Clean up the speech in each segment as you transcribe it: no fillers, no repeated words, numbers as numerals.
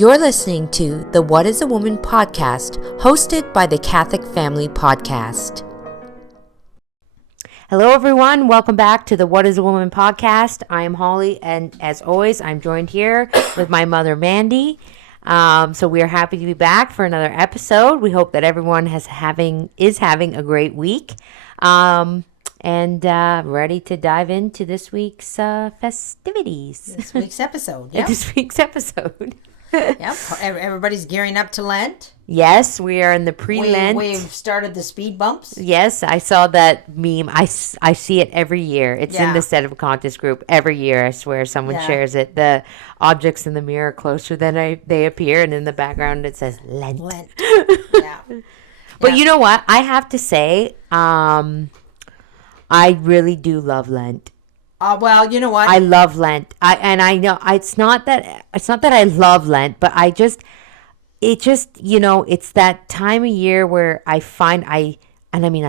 You're listening to the What is a Woman podcast, hosted by the Catholic Family Podcast. Hello, everyone. Welcome back to the What is a Woman podcast. I am Holly, and as always, I'm joined here with my mother, Mandy. So we are happy to be back for another episode. We hope that everyone is having a great week, and ready to dive into this week's festivities. This week's episode. Yep. This week's episode. Yep. Everybody's gearing up to Lent. Yes, we are in the pre-Lent. We've started the speed bumps. Yes, I saw that meme. I see it every year. It's in the Set of Contest group every year. I swear someone shares it. The objects in the mirror closer than they appear, and in the background it says Lent. Yeah. But you know what? I have to say, I really do love Lent. Well, you know what? I love Lent. I know it's not that I love Lent, but it's that time of year where I find I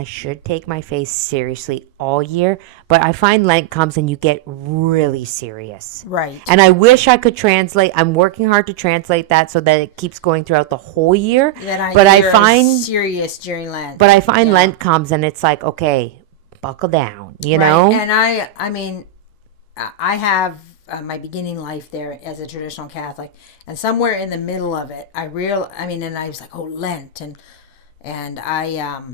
should take my faith seriously all year, but I find Lent comes and you get really serious. Right. And I wish I could translate. I'm working hard to translate that so that it keeps going throughout the whole year. But I find serious during Lent. But I find Lent comes and it's like, okay, buckle down, you know? And I have my beginning life there as a traditional Catholic, and somewhere in the middle of it, I was like, oh, Lent, and I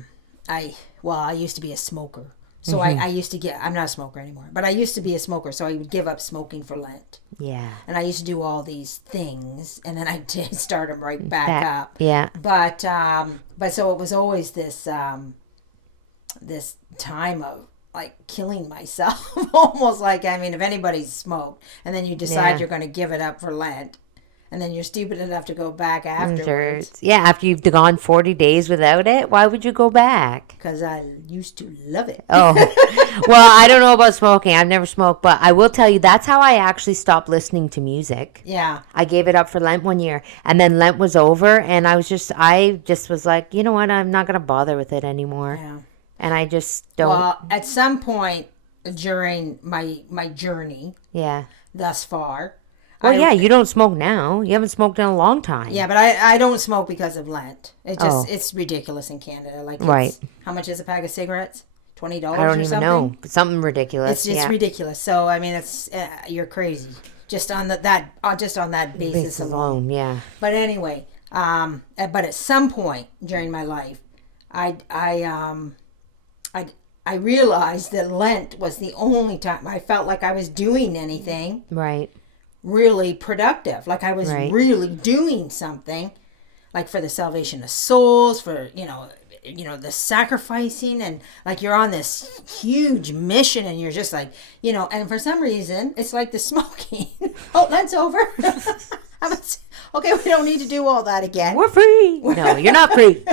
used to be a smoker, so I used to I'm not a smoker anymore, but I used to be a smoker, so I would give up smoking for Lent. Yeah. And I used to do all these things, and then I did start them right back up. Yeah. But so it was always this time of like killing myself, almost like, if anybody's smoked and then you decide you're going to give it up for Lent, and then you're stupid enough to go back afterwards. Yeah, after you've gone 40 days without it, why would you go back? Because I used to love it. Oh, well, I don't know about smoking. I've never smoked, but I will tell you that's how I actually stopped listening to music. Yeah. I gave it up for Lent one year, and then Lent was over, and I just was like, you know what, I'm not going to bother with it anymore. Yeah. And I just don't. Well, at some point during my journey, thus far. Well, you don't smoke now. You haven't smoked in a long time. Yeah, but I don't smoke because of Lent. It's ridiculous in Canada. Like, how much is a pack of cigarettes? $20 or something? I don't even know. Something ridiculous. It's ridiculous. So it's you're crazy just on that basis alone. Yeah. But anyway, but at some point during my life, I realized that Lent was the only time I felt like I was doing anything really productive. Like I was really doing something, like for the salvation of souls, for, the sacrificing, and like you're on this huge mission, and you're just like, and for some reason, it's like the smoking. Oh, Lent's over. Okay, we don't need to do all that again. We're free. No, you're not free.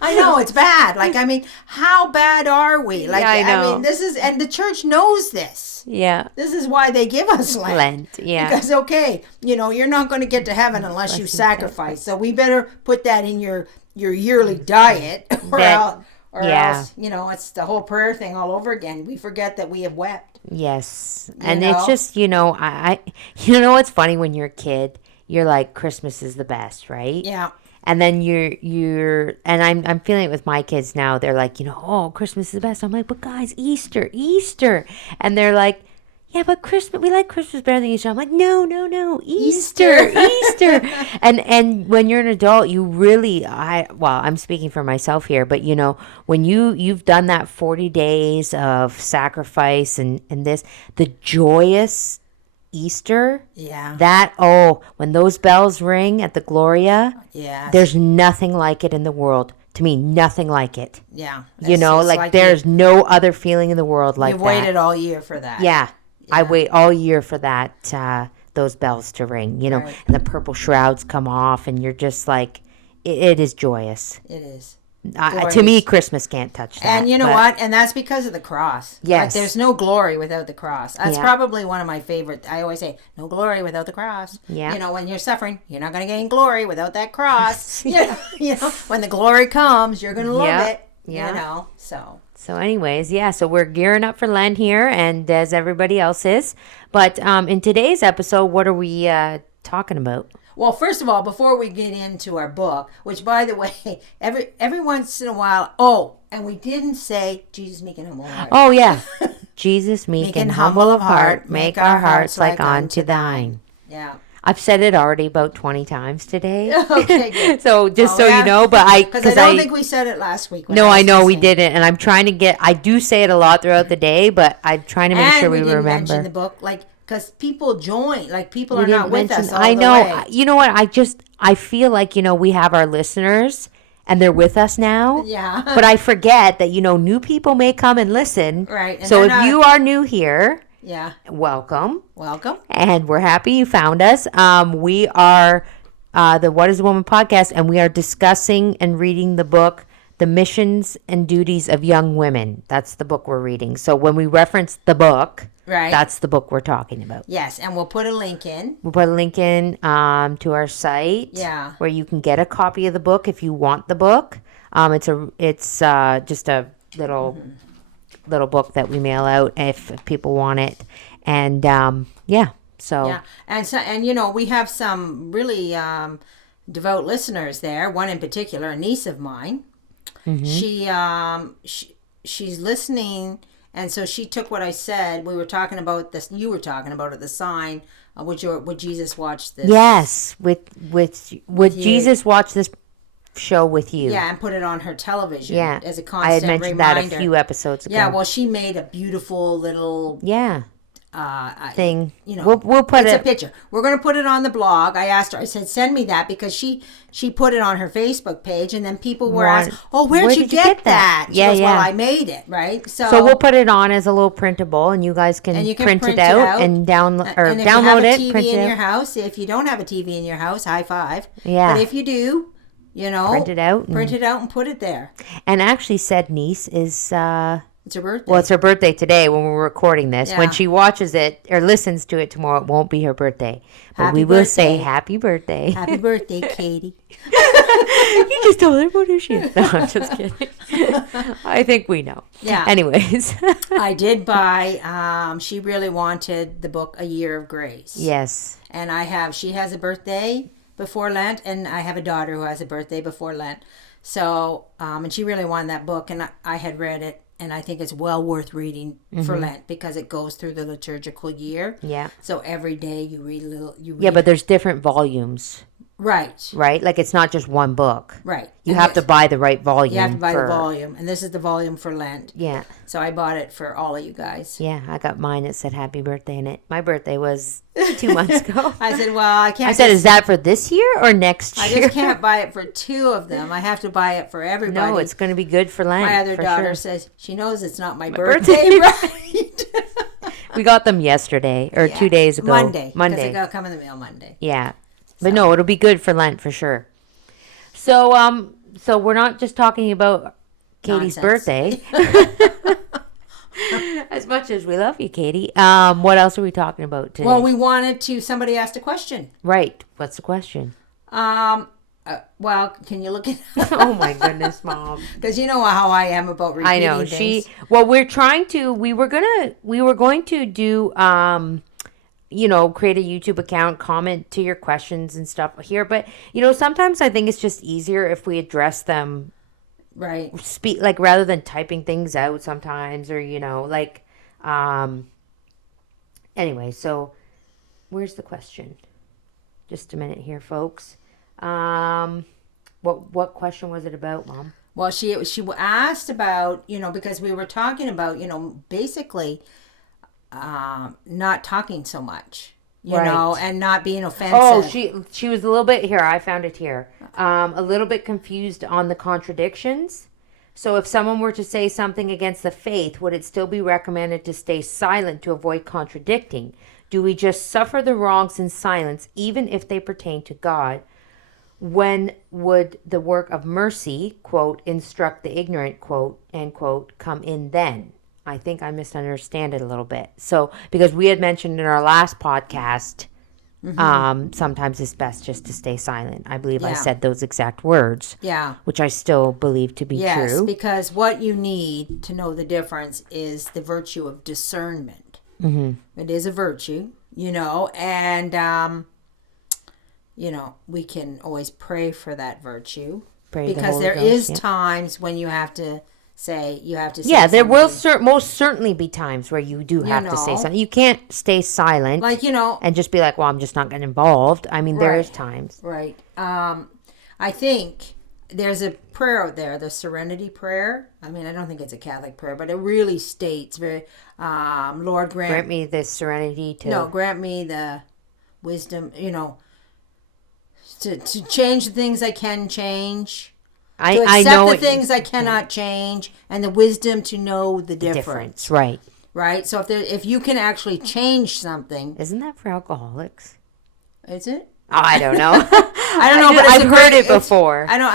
I know, it's bad. Like, how bad are we? Like, I know. This is, and the church knows this. Yeah. This is why they give us Lent. Yeah. Because, you're not going to get to heaven unless you sacrifice. So we better put that in your yearly diet, or else, it's the whole prayer thing all over again. We forget that we have wept. Yes. And it's just, I what's funny, when you're a kid, you're like, Christmas is the best, right? Yeah. And then and I'm feeling it with my kids now. They're like, oh, Christmas is the best. I'm like, but guys, Easter. And they're like, yeah, but Christmas, we like Christmas better than Easter. I'm like, no, Easter. And when you're an adult, you really, I'm speaking for myself here, but when you've done that 40 days of sacrifice and this, the joyous Easter, when those bells ring at the Gloria, there's nothing like it in the world. To me, nothing like it. Yeah. There's no other feeling in the world like that. You've waited all year for that. Yeah. I wait all year for that, those bells to ring, and the purple shrouds come off, and you're just like, it is joyous. It is. To me, Christmas can't touch that. And you know what? And that's because of the cross. Yes. Like, there's no glory without the cross. That's probably one of my favorite. I always say, no glory without the cross. Yeah. When you're suffering, you're not going to gain glory without that cross. When the glory comes, you're going to love it. Yeah. So anyways, so we're gearing up for Lent here, and as everybody else is. But in today's episode, what are we talking about? Well, first of all, before we get into our book, which, by the way, every once in a while, and we didn't say Jesus meek and humble of heart. Oh, yeah. Jesus meek and humble of heart, make our hearts like unto thine. Yeah. I've said it already about 20 times today. Okay, good. So just you know, but because I don't think we said it last week. No, I know we didn't, and I'm trying to I do say it a lot throughout the day, but I'm trying to make sure we remember. And we didn't mention the book, because people join, people are not with us all the way. I know. You know what? I feel like, we have our listeners, and they're with us now. Yeah. But I forget that, new people may come and listen. Right. So if you are new here, yeah, welcome. Welcome. And we're happy you found us. We are the What is a Woman podcast, and we are discussing and reading the book, The Missions and Duties of Young Women. That's the book we're reading. So when we reference the book, right, that's the book we're talking about. Yes, and we'll put a link in. We'll put a link in to our site. Yeah. Where you can get a copy of the book if you want the book. It's just a little book that we mail out if people want it. And yeah. So yeah, and we have some really devout listeners there. One in particular, a niece of mine. Mm-hmm. She's listening, and so she took what I said. We were talking about this. You were talking about it. The sign. Would Jesus watch this? Yes. Would Jesus watch this show with you? Yeah, and put it on her television. Yeah, as a constant I had mentioned reminder. that a few episodes ago. Yeah, well, she made a beautiful little thing. We'll put a picture. We're going to put it on the blog. I asked her. I said, send me that, because she put it on her Facebook page, and then people were asking, where'd you get that? She goes, well, I made it, right? So we'll put it on as a little printable, and you guys can print it out and download it. And if you have a TV in your house, if you don't have a TV in your house, high five. Yeah. But if you do, print it out and put it there. And actually, said niece is it's her birthday. Well, it's her birthday today when we're recording this. Yeah. When she watches it or listens to it tomorrow, it won't be her birthday. But we will say happy birthday. Happy birthday, Katie. You just told her what is she? No, I'm just kidding. I think we know. Yeah. Anyways. I did buy, she really wanted the book A Year of Grace. Yes. And she has a birthday before Lent, and I have a daughter who has a birthday before Lent. So, and she really wanted that book, and I had read it. And I think it's well worth reading for Lent, because it goes through the liturgical year. Yeah. So every day you read a little. But there's different volumes. Right. Right? Like it's not just one book. Right. You have to buy the right volume. You have to buy the volume. And this is the volume for Lent. Yeah. So I bought it for all of you guys. Yeah. I got mine. It said happy birthday in it. My birthday was 2 months ago. I said, well, I can't. I said, is that for this year or next year? I just can't buy it for two of them. I have to buy it for everybody. No, it's going to be good for Lent. My other daughter says she knows it's not my birthday. Right. We got them yesterday or 2 days ago. Monday. Because they got to come in the mail Monday. Yeah. But no, it'll be good for Lent for sure. So, so we're not just talking about Katie's birthday. As much as we love you, Katie. What else are we talking about today? Well, somebody asked a question. Right. What's the question? Well, can you look at Oh my goodness, Mom. Because you know how I am about repeating things. Well, we were going to do create a YouTube account, comment to your questions and stuff here. But, sometimes I think it's just easier if we address them. Right. Speak, rather than typing things out sometimes or, anyway, so where's the question? Just a minute here, folks. What question was it about, Mom? Well, she asked about, because we were talking about, basically, not talking so much, you know, and not being offensive. Oh, she was a little bit here. I found it here. A little bit confused on the contradictions. So if someone were to say something against the faith, would it still be recommended to stay silent to avoid contradicting? Do we just suffer the wrongs in silence, even if they pertain to God? When would the work of mercy, quote, instruct the ignorant, quote, end quote, come in then? I think I misunderstand it a little bit. So, because we had mentioned in our last podcast, sometimes it's best just to stay silent. I believe I said those exact words. Yeah. Which I still believe to be true. Yes, because what you need to know the difference is the virtue of discernment. Mm-hmm. It is a virtue, and we can always pray for that virtue. Pray because there is times when you have to say yeah, there will most certainly be times where you do have to say something. You can't stay silent, like and just be like, well, I'm just not getting involved. I mean, there is times, right? I think there's a prayer out there, the Serenity Prayer. I mean, I don't think it's a Catholic prayer, but it really states very, Lord, grant me the serenity to grant me the wisdom, to change the things I can change. To accept the things I cannot change, and the wisdom to know the difference. Right. Right. So if you can actually change something, isn't that for alcoholics? Is it? Oh, I don't know. I don't know, but I've heard it before. I know.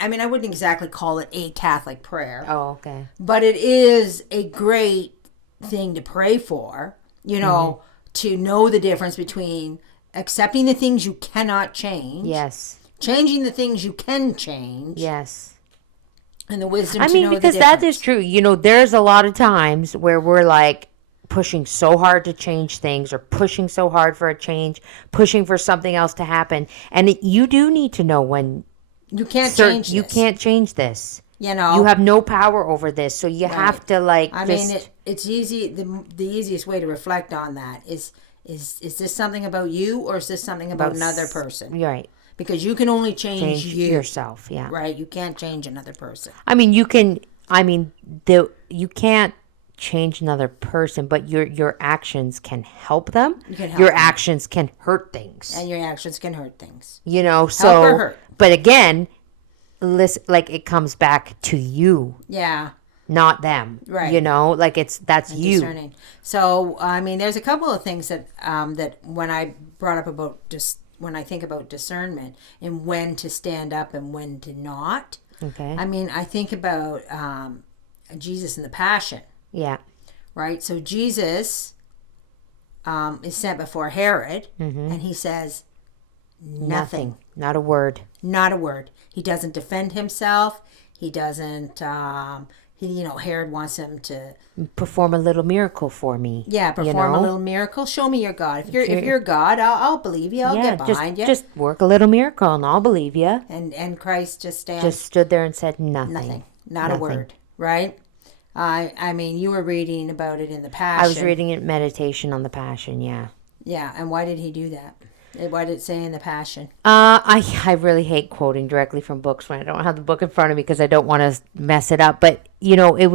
I mean, I wouldn't exactly call it a Catholic prayer. Oh, okay. But it is a great thing to pray for. To know the difference between accepting the things you cannot change. Yes. Changing the things you can change. Yes. And the wisdom to know the difference. Because that is true. There's a lot of times where we're like pushing so hard to change things, or pushing so hard for a change, pushing for something else to happen. And you do need to know when you can't change this. You can't change this. You have no power over this. So you have to it's easy. The easiest way to reflect on that is this something about you, or is this something about another person? Right. Because you can only change yourself, yeah. Right? You can't change another person. I mean, you can't change another person, but your actions can help them. Your actions can hurt things. And your actions can hurt things. So help or hurt. But again, listen, like, it comes back to you. Yeah. Not them. Right. That's you. Discerning. So, I mean, there's a couple of things that when I brought up about when I think about discernment and when to stand up and when to not. Okay. I mean, I think about Jesus in the Passion. Yeah. Right? So Jesus is sent before Herod, and he says nothing. Not a word. Not a word. He doesn't defend himself. He doesn't... Herod wants him to perform a little miracle for me. Yeah, perform a little miracle. Show me your God. If you're God, I'll believe you. I'll get behind you. Just work a little miracle, and I'll believe you. And Christ just stood there and said nothing. Nothing. Not a word. Right? I mean, you were reading about it in the Passion. I was reading it, meditation on the Passion. Yeah. Yeah, and why did he do that? Why did it say in the Passion? I really hate quoting directly from books when I don't have the book in front of me, because I don't want to mess it up. But it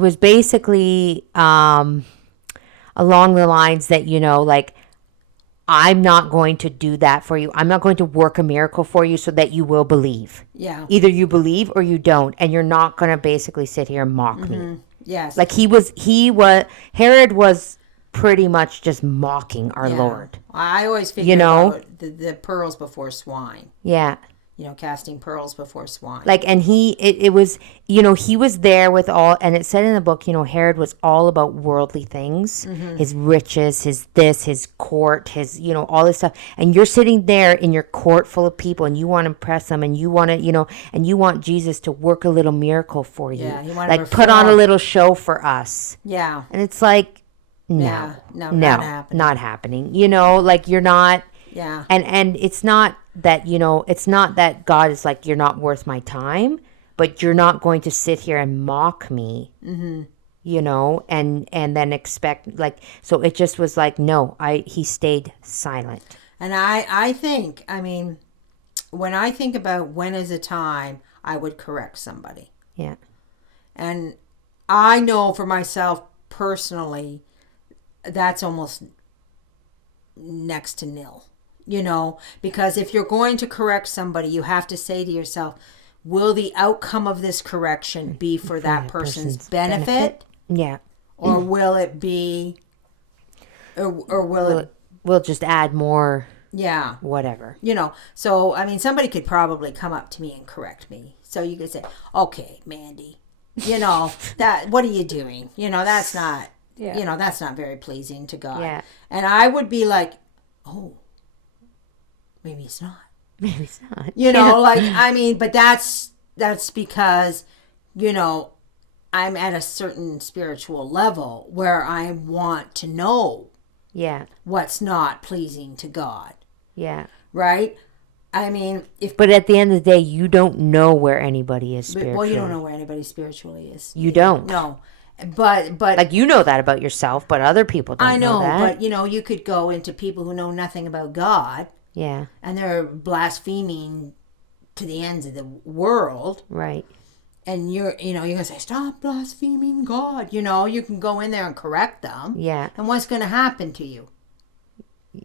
was basically along the lines that like, I'm not going to do that for you. I'm not going to work a miracle for you so that you will believe. Yeah. Either you believe or you don't, and you're not going to basically sit here and mock me. Yes. Like Herod was pretty much just mocking our Lord. I always figure about the pearls before swine. Yeah. Casting pearls before swine. Like, and it was, he was there with all, and it said in the book, Herod was all about worldly things, his riches, his court, his, all this stuff. And you're sitting there in your court full of people, and you want to impress them, and you want to, and you want Jesus to work a little miracle for you. Yeah, you want to put on a little show for us. Yeah. And it's like, no, not happening. Like, you're not. Yeah. And it's not that, it's not that God is like, you're not worth my time, but you're not going to sit here and mock me, and then expect, like, so it just was like, no, he stayed silent. And I think, I mean, when I think about when is a time I would correct somebody. Yeah. And I know for myself personally, that's almost next to nil. Because if you're going to correct somebody, you have to say to yourself, will the outcome of this correction be for that person's benefit? Yeah. Or will it be, or will it... We'll just add more. Yeah. Whatever. So, I mean, somebody could probably come up to me and correct me. So you could say, okay, Mandy, that, what are you doing? That's not, that's not very pleasing to God. Yeah. And I would be like, oh, maybe it's not. Maybe it's not. Like, I mean, but that's because, I'm at a certain spiritual level where I want to know what's not pleasing to God. Yeah. Right? I mean, But at the end of the day, you don't know where anybody is spiritually. Well, you don't know where anybody spiritually is. You don't. No. But like, you know that about yourself, but other people don't know that. But you could go into people who know nothing about God. Yeah. And they're blaspheming to the ends of the world. Right. And you're going to say, stop blaspheming God. You can go in there and correct them. Yeah. And what's going to happen to you?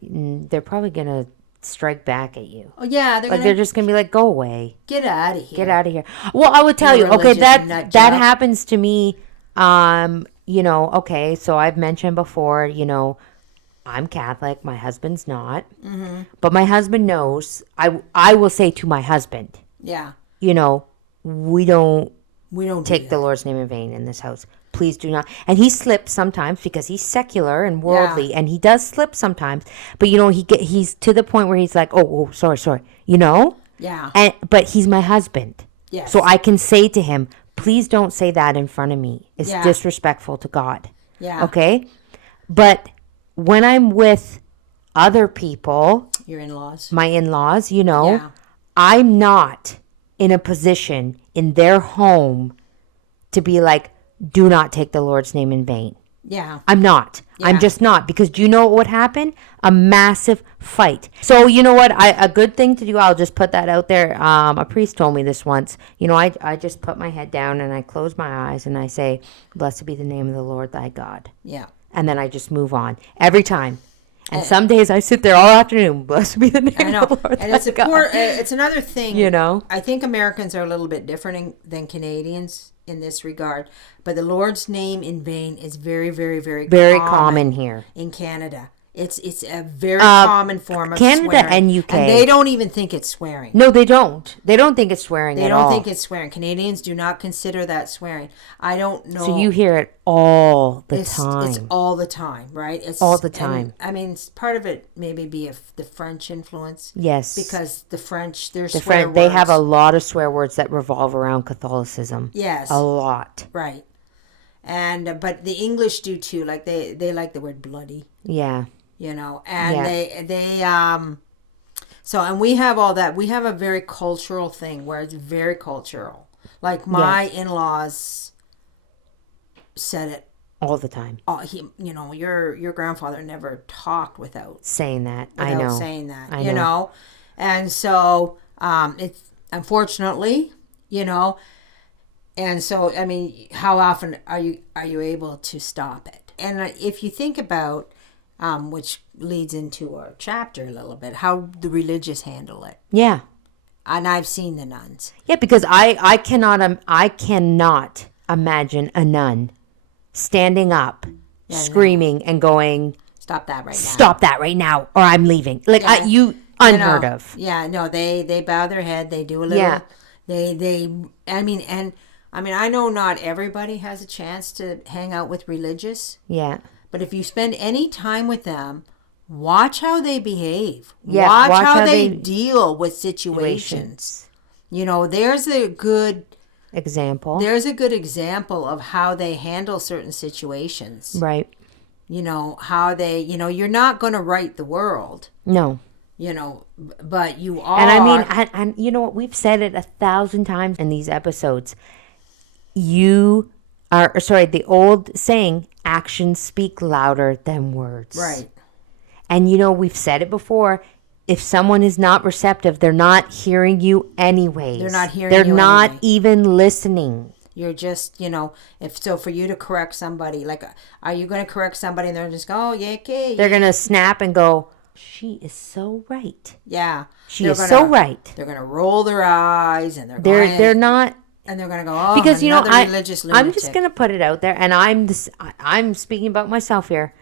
They're probably going to strike back at you. Oh, yeah. They're just going to be like, go away. Get out of here. Get out of here. Well, I would tell you, okay, that happens to me. Okay, so I've mentioned before, I'm Catholic. My husband's not. Mm-hmm. But my husband knows. I will say to my husband. Yeah. We don't take the the Lord's name in vain in this house. Please do not. And he slips sometimes because he's secular and worldly, and he does slip sometimes. But he's to the point where he's like, oh, sorry, Yeah. But he's my husband. Yes. So I can say to him, please don't say that in front of me. It's disrespectful to God. Yeah. Okay? But when I'm with other people, your in-laws, my in-laws, I'm not in a position in their home to be like, do not take the Lord's name in vain. Yeah. I'm not. Yeah. I'm just not. Because do you know what would happen? A massive fight. So you know what? A good thing to do, I'll just put that out there. A priest told me this once. I just put my head down and I close my eyes and I say, blessed be the name of the Lord thy God. Yeah. And then I just move on. Every time. And some days I sit there all afternoon. Blessed be the name of the Lord. And it's another thing. I think Americans are a little bit different than Canadians in this regard. But the Lord's name in vain is very, very, very, very common here in Canada. It's a very common form of Canada swearing. And UK. And they don't even think it's swearing. No, they don't. They don't think it's swearing at all. They don't think it's swearing. Canadians do not consider that swearing. I don't know. So you hear it all the time. It's all the time, right? It's all the time. Part of it maybe be the French influence. Yes. Because the French, their swear words. They have a lot of swear words that revolve around Catholicism. Yes. A lot. Right. And but the English do too. Like they like the word bloody. Yeah. And we have all that. We have a very cultural thing where it's very cultural. Like my in-laws said it all the time. Your grandfather never talked without saying that. I know. Saying that. I know. And so it's unfortunately, and so I mean, how often are you able to stop it? And if you think about which leads into our chapter a little bit, how the religious handle it. Yeah. And I've seen the nuns. Yeah, because I cannot imagine a nun standing up, screaming and going, Stop that right now. Stop that right now, or I'm leaving. Like, unheard of. Yeah, no, they bow their head, they do a little, I know not everybody has a chance to hang out with religious. Yeah. But if you spend any time with them, watch how they behave. Yeah, watch how they deal with situations. There's a good example. There's a good example of how they handle certain situations. Right. How they, you're not going to right the world. No. But you are. And I mean, and you know what? We've said it 1,000 times in these episodes. The old saying, actions speak louder than words. Right. And we've said it before. If someone is not receptive, they're not hearing you anyways. They're not even listening. You're just, for you to correct somebody, like, are you going to correct somebody and they're just go, yeah, okay. They're going to snap and go, she is so right. Yeah. She is so right. They're going to roll their eyes and they're not. And they're going to go, because religious lunatic. I'm just going to put it out there, and I'm speaking about myself here.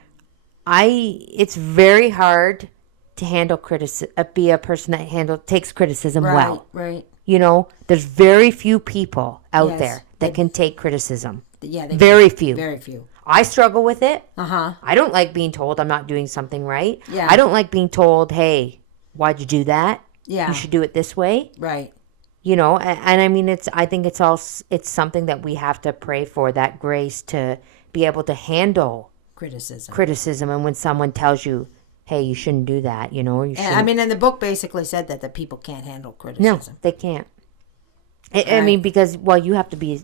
It's very hard to handle be a person that takes criticism well. Right. There's very few people out there that can take criticism. Yeah, very few. Very few. I struggle with it. Uh-huh. I don't like being told I'm not doing something right. Yeah. I don't like being told, hey, why'd you do that? Yeah. You should do it this way. Right. And I mean, I think it's something that we have to pray for, that grace to be able to handle criticism. And when someone tells you, hey, you shouldn't do that, you know, or you shouldn't. I mean, and the book basically said that people can't handle criticism. No, they can't. I mean, because, well, you have to be,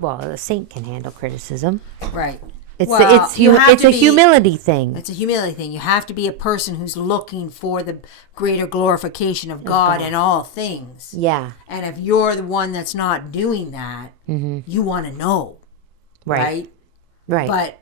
well, a saint can handle criticism. Right. It's a humility thing. It's a humility thing. You have to be a person who's looking for the greater glorification of God in all things. Yeah. And if you're the one that's not doing that, you want to know. Right. But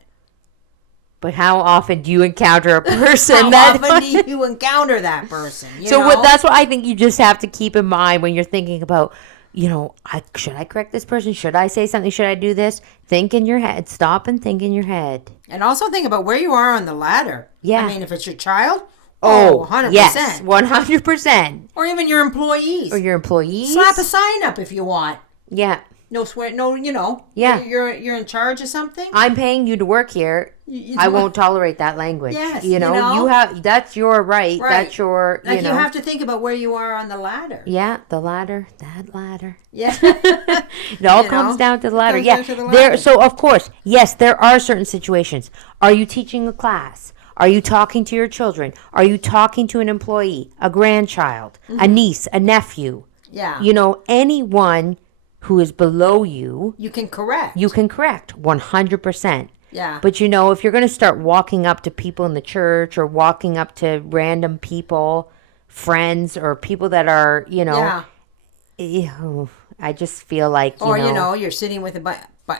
how often do you encounter a person how often do you encounter that person? That's what I think you just have to keep in mind when you're thinking about, you know, should I correct this person? Should I say something? Should I do this? Think in your head. Stop and think in your head. And also think about where you are on the ladder. Yeah. I mean, if it's your child, 100%. Yes, 100%. Or even your employees. Slap a sign up if you want. Yeah. No swear, no, you know. Yeah. You're in charge of something. I'm paying you to work here. I won't tolerate that language. Yes. You know, that's your right. That's your, you have to think about where you are on the ladder. Yeah, the ladder. That ladder. Yeah. It all comes down to the ladder. Yeah. So, of course, yes, there are certain situations. Are you teaching a class? Are you talking to your children? Are you talking to an employee, a grandchild, a niece, a nephew? Yeah. You know, anyone who is below you. You can correct. 100%. Yeah. But, you know, if you're going to start walking up to people in the church or walking up to random people, friends or people that are, you know, I just feel like, you know, you're sitting with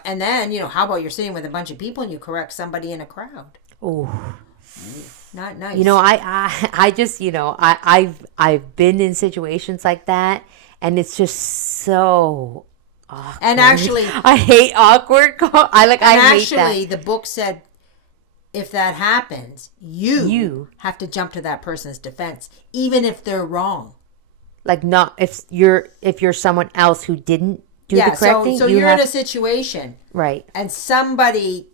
and then, you know, how about you're sitting with a bunch of people and you correct somebody in a crowd? Oh, not nice. You know, I just, you know, I've been in situations like that, and it's just so awkward. And actually, I hate awkward. I hate that. The book said, if that happens, you have to jump to that person's defense, even if they're wrong. Like, not if you're someone else who didn't do the correcting. So you're in a situation, right? And somebody,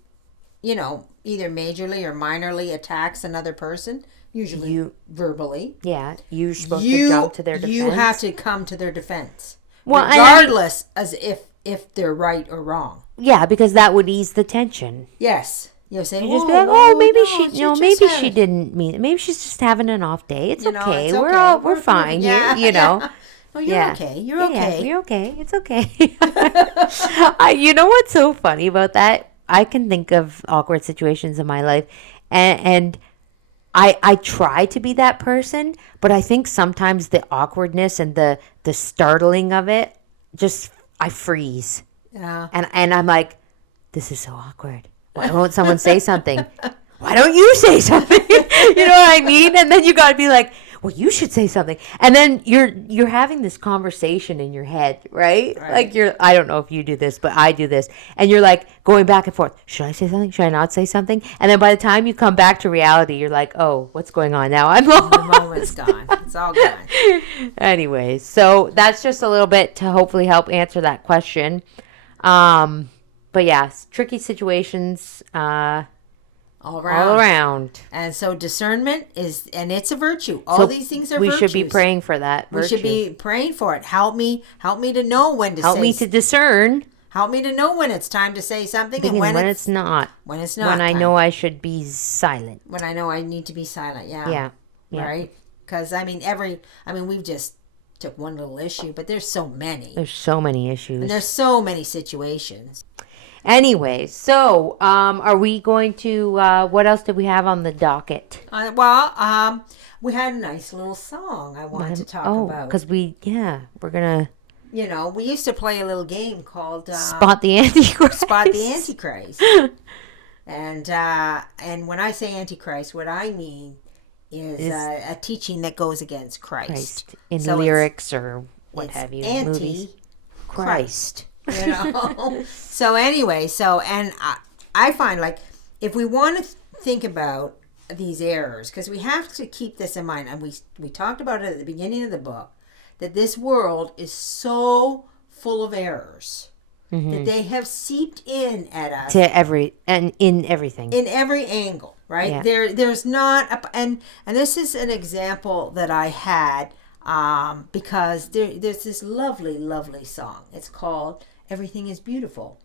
you know, either majorly or minorly attacks another person, usually verbally. Yeah, you're supposed to jump to their defense. You have to come to their defense, well, regardless as if they're right or wrong. Yeah, because that would ease the tension. Yes. You say, just be like, maybe she didn't mean it. Maybe she's just having an off day. It's okay. It's okay. We're fine here. You know. Oh, you're okay. You're okay. You're okay. It's okay. You know what's so funny about that? I can think of awkward situations in my life, and I try to be that person, but I think sometimes the awkwardness and the startling of it, just I freeze. Yeah. And I'm like, this is so awkward. Why won't someone say something? Why don't you say something? You know what I mean? And then you got to be like, well, you should say something. And then you're having this conversation in your head, right? Like I don't know if you do this, but I do this. And you're like going back and forth. Should I say something? Should I not say something? And then by the time you come back to reality, you're like, oh, what's going on now? I'm lost. The moment's gone. It's all gone. Anyways, so that's just a little bit to hopefully help answer that question. But yeah, tricky situations, all around. And so discernment and it's a virtue. All these things are virtues. We should be praying for that virtue. We should be praying for it. Help me to know when to help me to discern. Help me to know when it's time to say something and when it's not. When it's not. When I know I should be silent. When I know I need to be silent. Yeah. Right? Because we've just took one little issue, but there's so many. There's so many issues. And there's so many situations. Anyway, so are we going to, what else did we have on the docket? We had a nice little song I wanted to talk about. Because we're going to. You know, we used to play a little game called Spot the Antichrist. Spot the Antichrist. And when I say Antichrist, what I mean is a teaching that goes against Christ. In lyrics or what have you. Anti-Christ. You know. So anyway, and I find, like, if we want to think about these errors, because we have to keep this in mind, and we talked about it at the beginning of the book, that this world is so full of errors that they have seeped in at us in everything, in every angle, right? Yeah. There's not and this is an example that I had because there's this lovely song. It's called Everything is Beautiful.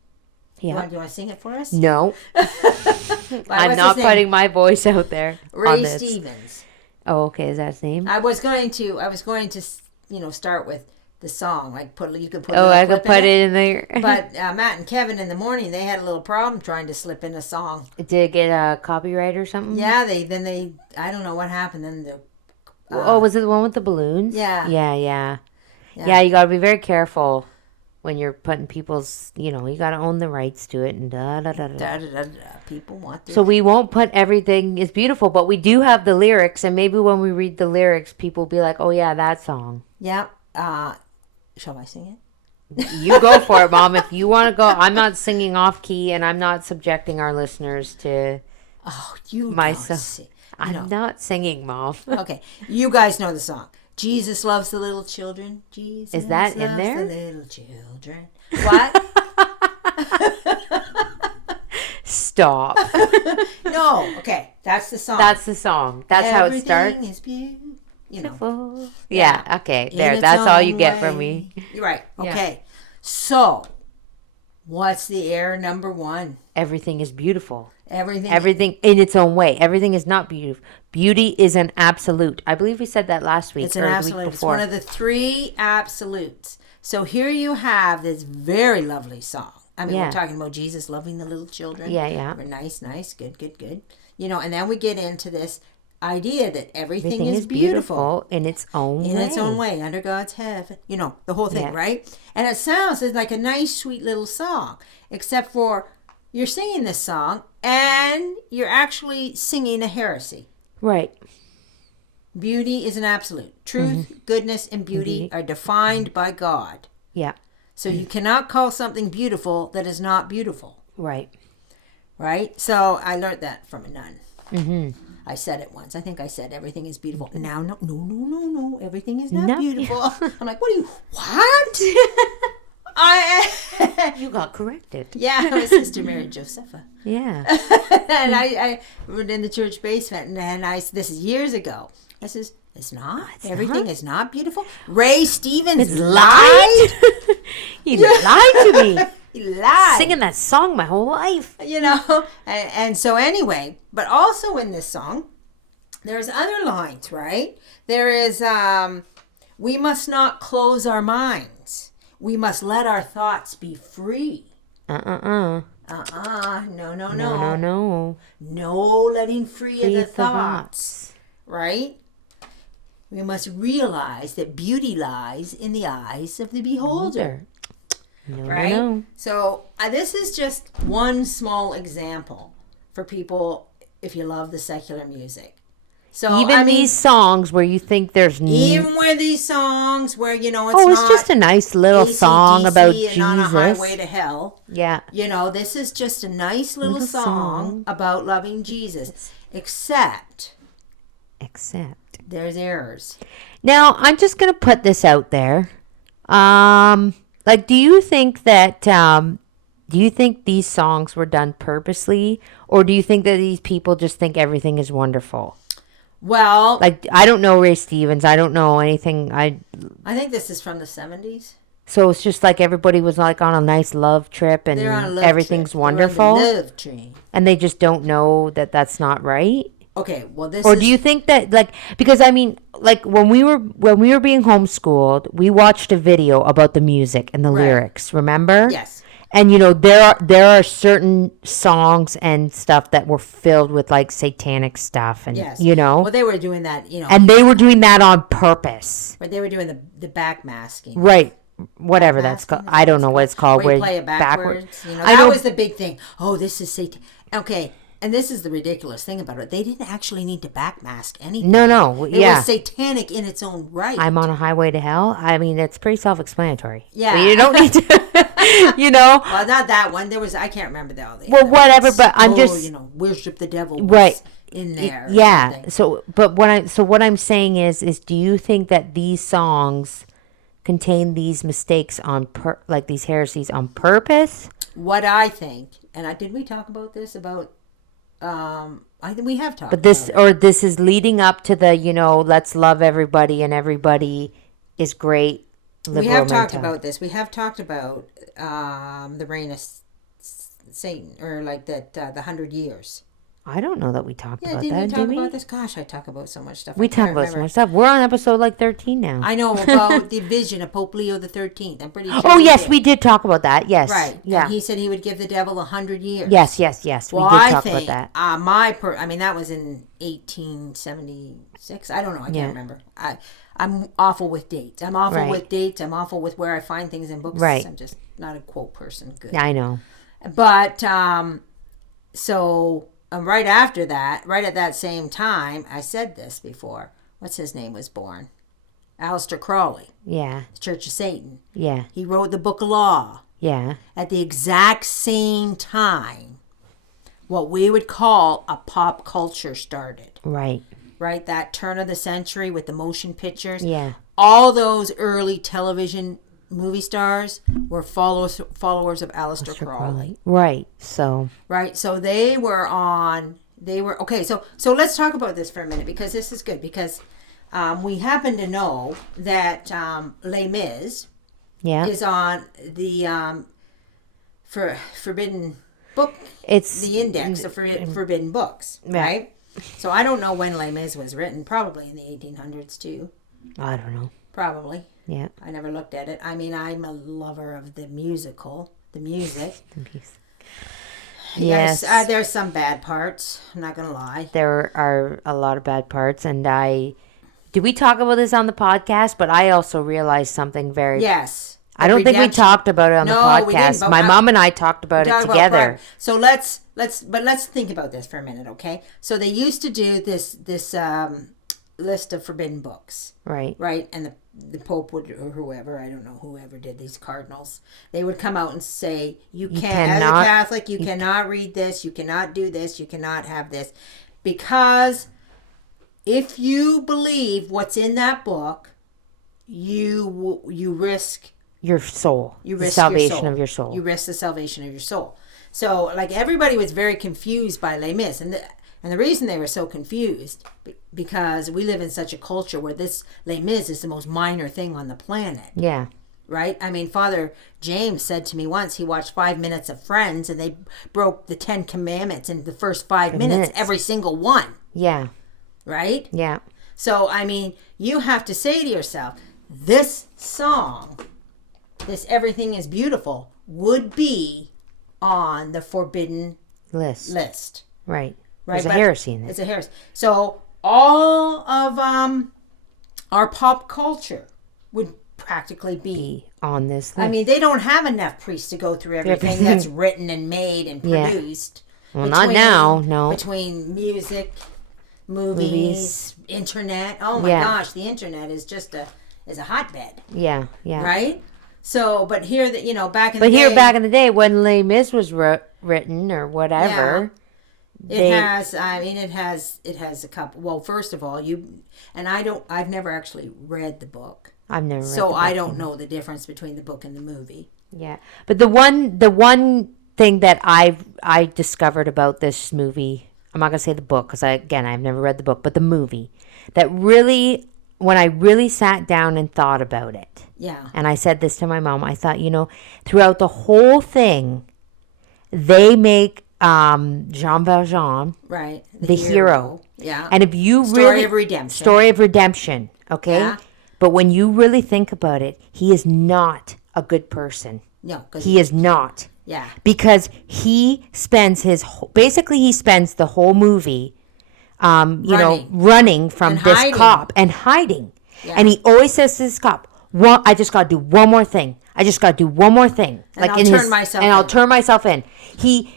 Yeah. Do you want to sing it for us? No. I'm not putting my voice out there. Ray Stevens. Oh, okay. Is that his name? I was going to, start with the song. Like you could put. Oh, I could put it in there. But Matt and Kevin in the morning, they had a little problem trying to slip in a song. Did it get a copyright or something? Yeah, they I don't know what happened. Then was it the one with the balloons? Yeah. Yeah, you gotta be very careful when you're putting people's, you gotta own the rights to it and People want this. So we won't put everything is beautiful, but we do have the lyrics, and maybe when we read the lyrics, people will be like, oh yeah, that song. Yeah. Shall I sing it? You go for it, Mom. If you want to go, I'm not singing off key, and I'm not subjecting our listeners to myself. I'm not singing, Mom. Okay. You guys know the song. Jesus loves the little children. Jesus is that loves in there? The little children. What? Stop. No. Okay. That's the song. That's the song. That's how it starts. Everything is beautiful. Yeah. Okay. There. That's all you get from me. You're right. Okay. Yeah. So, what's the error number 1? Everything is beautiful. Everything in its own way. Everything is not beautiful. Beauty is an absolute. I believe we said that last week. It's an absolute. It's one of the 3 absolutes. So here you have this very lovely song. I mean, we're talking about Jesus loving the little children. Yeah. Nice. Good. And then we get into this idea that everything is beautiful in its own way. In its own way, under God's heaven. The whole thing, right? And it sounds like a nice, sweet little song, except for you're singing this song and you're actually singing a heresy. Right. Beauty is an absolute. Truth, goodness, and beauty are defined by God. Yeah. So you cannot call something beautiful that is not beautiful. Right. Right? So I learned that from a nun. Mm-hmm. I said it once. I think I said everything is beautiful. Now, no. Everything is not beautiful. I'm like, what? You got corrected. Yeah, my sister married Josepha. Yeah. And I was in the church basement, and this is years ago. I says, it's not. Everything is not beautiful. Ray Stevens lied. He lied to me. He lied. Singing that song my whole life. And so anyway, but also in this song, there's other lines, right? There is, we must not close our minds. We must let our thoughts be free. No. No letting free of the thoughts. Right? We must realize that beauty lies in the eyes of the beholder. Right? No. So this is just one small example for people if you love the secular music. So even these songs where you think there's even where these songs where it's it's just a nice little song about Jesus on a highway to hell. Yeah. This is just a nice little song about loving Jesus. Except there's errors. Now I'm just gonna put this out there. Do you think that do you think these songs were done purposely, or do you think that these people just think everything is wonderful? Well, I don't know Ray Stevens. I don't know anything. I think this is from the 70s. So it's just like everybody was on a nice love trip and everything's trip. wonderful. They're on the love train. And they just don't know that that's not right. Okay, well do you think that because when we were being homeschooled, we watched a video about the music and the lyrics, remember? Yes. And there are certain songs and stuff that were filled with satanic stuff and Well, they were doing that, And they were doing that on purpose. Right, they were doing the backmasking. Right. Whatever that's called. I don't know what it's called. Where you play it backwards. That was the big thing. Oh, this is Satan. Okay. And this is the ridiculous thing about it. They didn't actually need to backmask anything. No. It was satanic in its own right. I'm on a highway to hell. I mean, it's pretty self-explanatory. Yeah. You don't need to, Well, not that one. There was, I can't remember all the Well, whatever, but I'm just... worship the devil right in there. Yeah. So what I'm saying is do you think that these songs contain these mistakes these heresies on purpose? What I think, and did we talk about this I think we have talked. But this is leading up to the let's love everybody and everybody is great. We have talked about this. We have talked about the reign of Satan, or like that the 100 years. I don't know that we talked about that. Did we talk about this? Gosh, I talk about so much stuff. We talk about so much stuff. We're on episode like 13 now. I know about the vision of Pope Leo the 13th. I'm pretty sure. Oh yes, we did talk about that. Yes, right. Yeah. And he said he would give the devil 100 years. Yes. Well, we did talk about that. I mean, that was in 1876. I don't know. I can't remember. I'm awful with dates. I'm awful with dates. I'm awful with where I find things in books. Right. I'm just not a quote person. Good. I know. But so. Right after that, right at that same time, I said this before. What's his name was born? Aleister Crowley. Yeah. The Church of Satan. Yeah. He wrote the Book of Law. Yeah. At the exact same time, what we would call a pop culture started. Right. Right? That turn of the century with the motion pictures. Yeah. All those early television movie stars were followers of Aleister Crowley. Right. So they were okay, so let's talk about this for a minute, because this is good, because we happen to know that Les Mis is on the forbidden book, it's the index of forbidden books, right? So I don't know when Les Mis was written, probably in the 1800s too. I don't know. Probably. Yeah. I never looked at it. I mean, I'm a lover of the music. Yes. There's some bad parts. I'm not going to lie. There are a lot of bad parts. And did we talk about this on the podcast? But I also realized something very... Yes. I don't think we talked about it on the podcast. We didn't, my mom and I talked about it together. So let's think about this for a minute, okay? So they used to do this list of forbidden books. Right. Right? And the Pope would, or whoever, I don't know, whoever did these cardinals, they would come out and say, you cannot, as a Catholic, you cannot read this, you cannot do this, you cannot have this. Because if you believe what's in that book, you risk your soul. You risk the salvation your soul. Of your soul. You risk the salvation of your soul. So, like, everybody was very confused by Les Mis. And the reason they were so confused, because we live in such a culture where this Les Mis is the most minor thing on the planet. Yeah. Right? I mean, Father James said to me once, he watched 5 minutes of Friends, and they broke the 10 Commandments in the first 5 minutes, every single one. Yeah. Right? Yeah. So, I mean, you have to say to yourself, this song, this Everything is Beautiful, would be on the forbidden list. Right. There's a heresy in it. It's a heresy. So all of our pop culture would practically be on this list. I mean, they don't have enough priests to go through everything that's written and made and produced. Well, not now, no. Between music, movies, internet. Oh my gosh, the internet is just a hotbed. Yeah, yeah. Right? So, but here, back in the day. But here, back in the day, when Les Mis was written or whatever. Yeah. It has a couple. Well, first of all, I've never actually read the book. I've never read so I don't know the difference between the book and the movie. Yeah. But the one thing that I discovered about this movie, I'm not going to say the book because I've never read the book, but the movie, that really, when I really sat down and thought about it. Yeah. And I said this to my mom, I thought, throughout the whole thing, they make Jean Valjean, right, the hero. Yeah. And if you Story of redemption. Okay. Yeah. But when you really think about it, he is not a good person. No, he is not. Yeah. Because he spends the whole movie, running from this cop and hiding. Yeah. And he always says to this cop, I just got to do one more thing. And I'll turn myself in.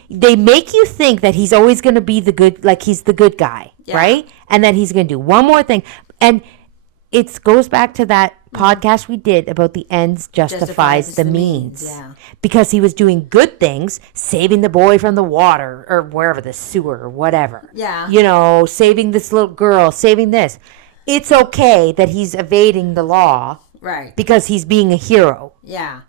They make you think that he's always going to be he's the good guy, right? And then he's going to do one more thing. And it goes back to that podcast we did about the ends justifies the means. Yeah. Because he was doing good things, saving the boy from the water or wherever, the sewer or whatever. Yeah. Saving this little girl, saving this. It's okay that he's evading the law. Right. Because he's being a hero. Yeah.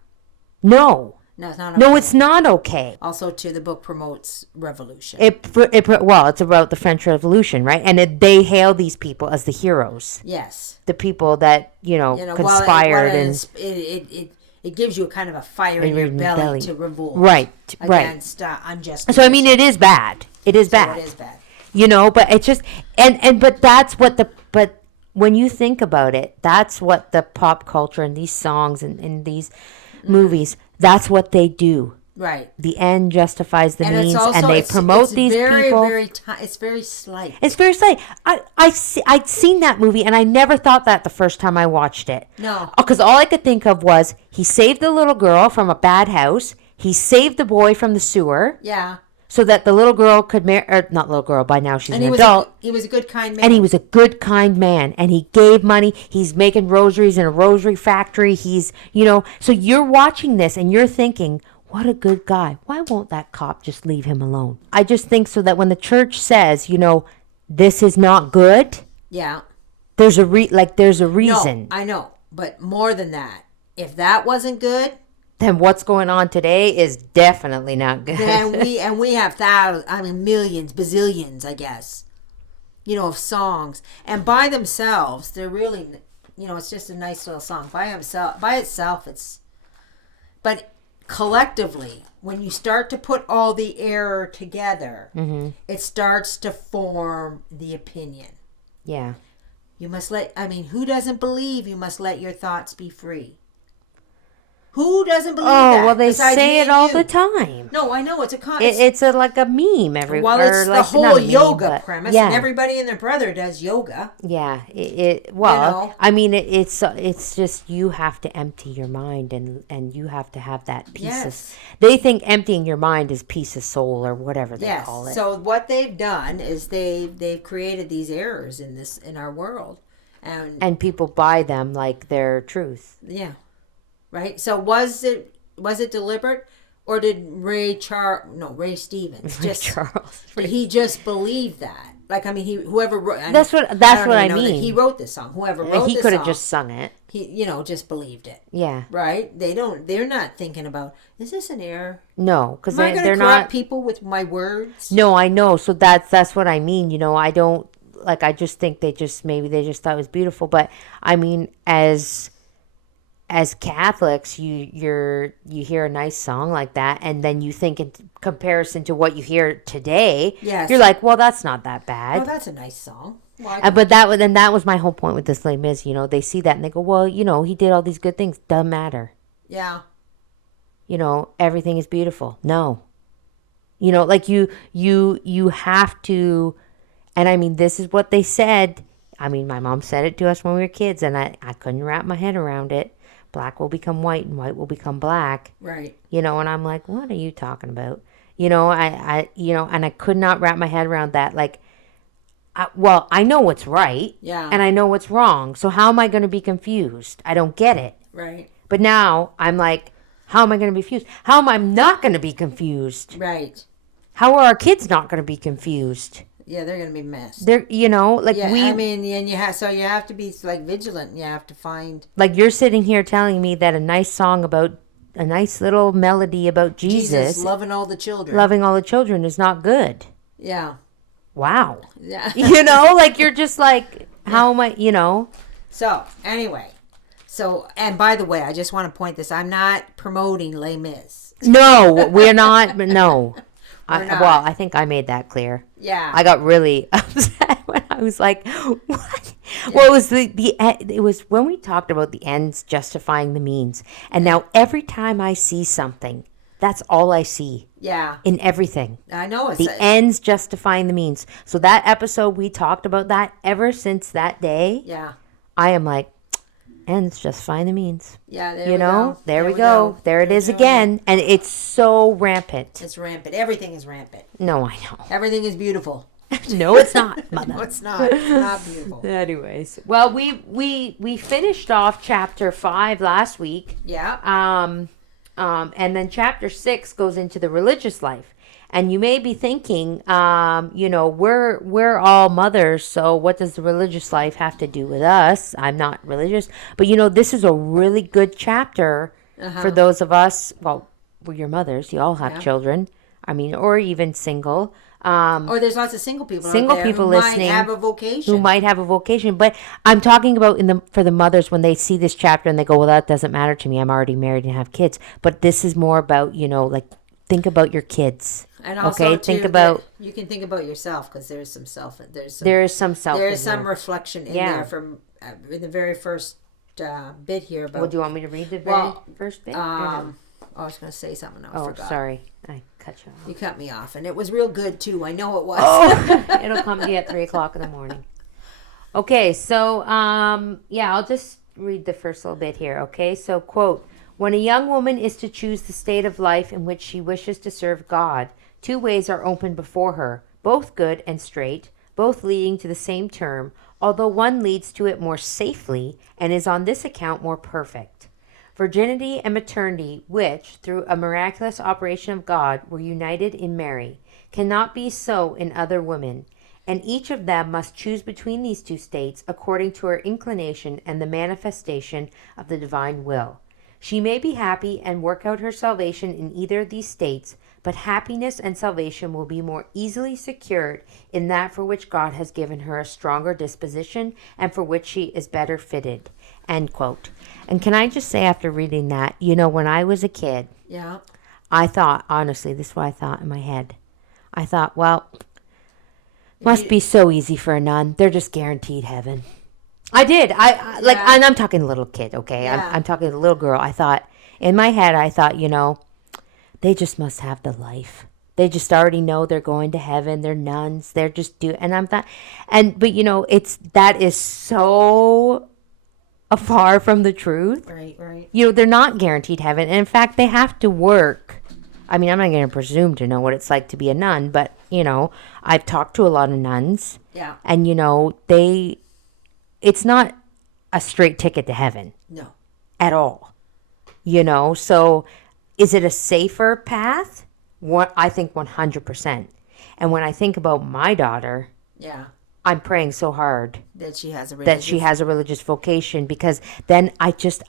No. No, it's not okay. No, it's not okay. Also, too, the book promotes revolution. It's about the French Revolution, right? And they hail these people as the heroes. Yes. The people that, conspired. it gives you a kind of a fire in your belly to revolt. Right. Against unjust. So, I mean, it is bad. It is bad. It is bad. You know, but it's just, but that's what but when you think about it, that's what the pop culture and these songs and these movies, that's what they do. Right. The end justifies the means, and they promote these people. It's very slight. It's very slight. I'd seen that movie, and I never thought that the first time I watched it. No. Because all I could think of was, he saved the little girl from a bad house. He saved the boy from the sewer. Yeah. So that the little girl could marry, or not little girl, by now she's an adult. He was a good, kind man. And he was a good, kind man. And he gave money. He's making rosaries in a rosary factory. He's, so you're watching this and you're thinking, what a good guy. Why won't that cop just leave him alone? I just think so that when the church says, this is not good. Yeah. There's a reason. No, I know. But more than that, if that wasn't good, then what's going on today is definitely not good. And we have millions, bazillions, I guess, of songs. And by themselves, they're really, it's just a nice little song. By itself, but collectively, when you start to put all the error together, it starts to form the opinion. Yeah. You must who doesn't believe you must let your thoughts be free? Who doesn't believe that? Oh, well, they say it all the time. No, I know. It's like a meme everywhere. Well, it's the whole yoga premise, and everybody and their brother does yoga. Yeah. It's just you have to empty your mind, and you have to have that peace. Yes. They think emptying your mind is peace of soul or whatever they call it. So what they've done is they've created these errors in our world, and people buy them like they're truth. Yeah. Right. So was it deliberate, or did Ray Stevens did he just believe that? Whoever wrote. That's what I mean. He wrote this song. Whoever wrote this song, he could have just sung it. He just believed it. Yeah. Right. They're not thinking about, is this an error? No, because they're not. Am I going to corrupt people with my words? No, I know. So that's what I mean. I don't I just think they just thought it was beautiful. But I mean, as Catholics, you hear a nice song like that, and then you think in comparison to what you hear today, you're like, well, that's not that bad. Oh, that's a nice song. But that was my whole point with this Les Mis. They see that and they go, well, he did all these good things. Doesn't matter. Yeah. Everything is beautiful. No. You have to, and I mean, this is what they said. I mean, my mom said it to us when we were kids, and I couldn't wrap my head around it. Black will become white and white will become black. Right. And I'm like, what are you talking about? And I could not wrap my head around that. I know what's right. Yeah. And I know what's wrong. So how am I going to be confused? I don't get it. Right. But now I'm like, how am I going to be confused? How am I not going to be confused? Right. How are our kids not going to be confused? Yeah, they're gonna be messed. And you have to be vigilant. You have to find. You're sitting here telling me that a nice song about a nice little melody about Jesus loving all the children is not good. Yeah. Wow. Yeah. You're just how am I? So anyway, and by the way, I just want to point this. I'm not promoting Les Mis. No, we're not. No. I think I made that clear. Yeah. I got really upset when I was like, what? Yeah. Well, it was when we talked about the ends justifying the means. And now every time I see something, that's all I see. Yeah. In everything. I know. The ends justifying the means. So that episode, we talked about that ever since that day. Yeah. I am like, ends justifying the means. Yeah, there we go. There it is again. And it's so rampant. It's rampant. Everything is rampant. No, I know. Everything is beautiful. No, it's not, Mother. No, it's not. It's not beautiful. Anyways. Well, we finished off chapter 5 last week. Yeah. And then chapter 6 goes into the religious life. And you may be thinking, we're all mothers, so what does the religious life have to do with us? I'm not religious. But, this is a really good chapter for those of us. Well, we're your mothers. You all have children. I mean, or even single. Or there's lots of single people out there who listening might have a vocation. Who might have a vocation. But I'm talking about for the mothers when they see this chapter and they go, well, that doesn't matter to me. I'm already married and have kids. But this is more about, like, think about your kids. And also, think about, you can think about yourself, because there is some reflection in there from in the very first bit here. About, well, do you want me to read the very first bit? I was going to say something. I forgot. Sorry. I cut you off. You cut me off. And it was real good, too. I know it was. Oh, it'll come to you at 3 o'clock in the morning. Okay, so, I'll just read the first little bit here, okay? So, quote, when a young woman is to choose the state of life in which she wishes to serve God, 2 ways are open before her, both good and straight, both leading to the same term, although one leads to it more safely and is on this account more perfect. Virginity and maternity, which, through a miraculous operation of God, were united in Mary, cannot be so in other women, and each of them must choose between these 2 states according to her inclination and the manifestation of the divine will. She may be happy and work out her salvation in either of these states, but happiness and salvation will be more easily secured in that for which God has given her a stronger disposition and for which she is better fitted. End quote. And can I just say, after reading that, when I was a kid, I thought, honestly, this is what I thought in my head. I thought, well, must be so easy for a nun. They're just guaranteed heaven. I did. And I'm talking a little kid, okay? Yeah. I'm talking a little girl. I thought, in my head, they just must have the life. They just already know they're going to heaven. They're nuns. They're just and I'm not, but that is so far from the truth. Right. They're not guaranteed heaven. And in fact, they have to work. I mean, I'm not going to presume to know what it's like to be a nun, but, I've talked to a lot of nuns. Yeah. And, it's not a straight ticket to heaven. No. At all. So is it a safer path? I think 100%. And when I think about my daughter, I'm praying so hard that she has a religious vocation, because then I just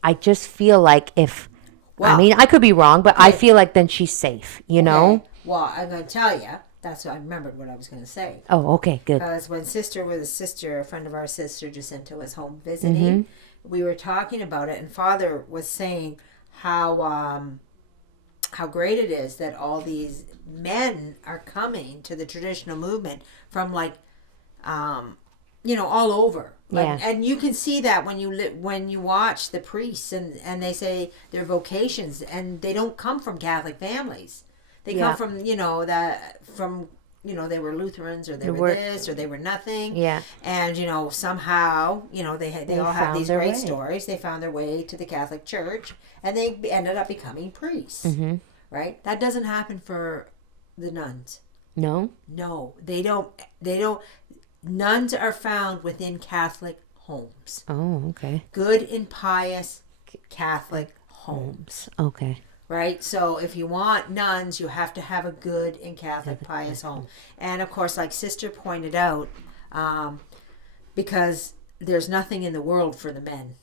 feel like I could be wrong, but I feel like then she's safe, Okay. Well, I'm going to tell you, that's what I remembered what I was going to say. Oh, okay, good. Because when a friend of our sister Jacinta was home visiting, we were talking about it, and Father was saying how great it is that all these men are coming to the traditional movement from all over. And you can see that when you watch the priests and they say their vocations, and they don't come from Catholic families. They come from they were Lutherans, or they were this, or they were nothing. Yeah. And somehow they all have these great stories. They found their way to the Catholic Church, and they ended up becoming priests. Mm-hmm. Right? That doesn't happen for the nuns. No, they don't. Nuns are found within Catholic homes. Oh, okay. Good and pious Catholic homes. Okay. Right? So if you want nuns, you have to have a good and Catholic pious home. And of course, like Sister pointed out, because there's nothing in the world for the men.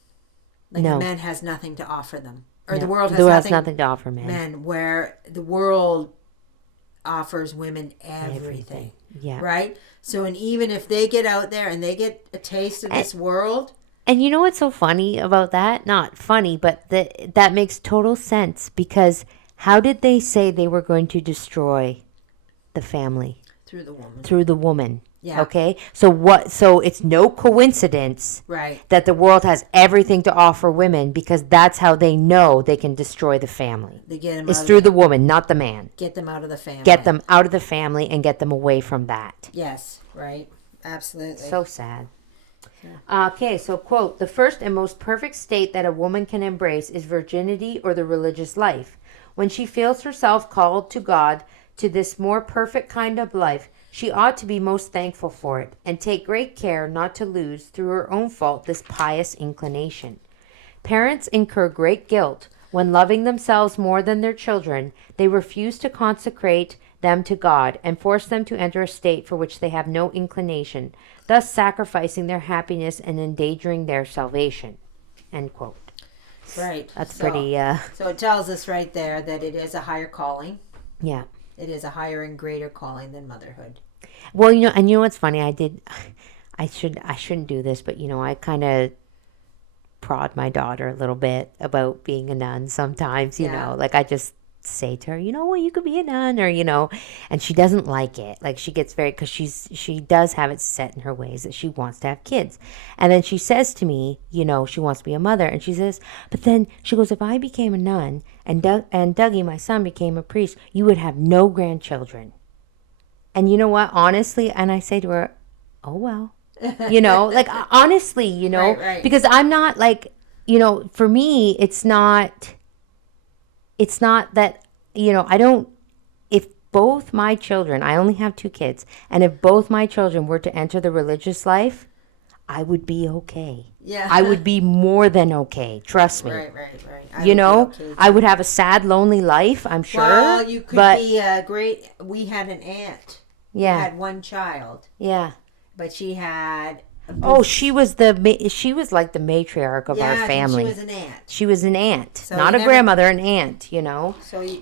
The men has nothing to offer them. Or the world has nothing to offer men. Where the world offers women everything. Yeah. Right? So, and even if they get out there and they get a taste of this world. And you know what's so funny about that? Not funny, but that makes total sense, because how did they say they were going to destroy the family? Through the woman. Through the woman. Yeah. Okay? So it's no coincidence that the world has everything to offer women, because that's how they know they can destroy the family. It's through the woman, not the man. Get them out of the family. Get them out of the family and get them away from that. Yes, right. Absolutely. So sad. Okay, so quote, the first and most perfect state that a woman can embrace is virginity, or the religious life. When she feels herself called to God to this more perfect kind of life, she ought to be most thankful for it, and take great care not to lose, through her own fault, this pious inclination. Parents incur great guilt when, loving themselves more than their children, they refuse to consecrate them to God and force them to enter a state for which they have no inclination, thus sacrificing their happiness and endangering their salvation. End quote. Right. That's pretty... So it tells us right there that it is a higher calling. Yeah. it is a higher and greater calling than motherhood. Well, and you know what's funny? I shouldn't do this, but I kind of prod my daughter a little bit about being a nun sometimes, like I just say to her, well, you could be a nun, or and she doesn't like it. Like she gets very, because she does have it set in her ways that she wants to have kids. And then she says to me, she wants to be a mother, and she says, but then she goes, if I became a nun and Dougie, my son, became a priest, you would have no grandchildren. And you know what, honestly, and I say to her, oh well, like honestly, right. Because I'm not like, for me, it's not that, I don't, if both my children, I only have 2 kids, and if both my children were to enter the religious life, I would be okay. Yeah. I would be more than okay. Trust me. Right. I would have a sad, lonely life, I'm sure. Well, you could be great. We had an aunt. Yeah. Who had 1 child. Yeah. But she had... she was like the matriarch of our family. She was an aunt. She was an aunt. So not a grandmother, an aunt, So you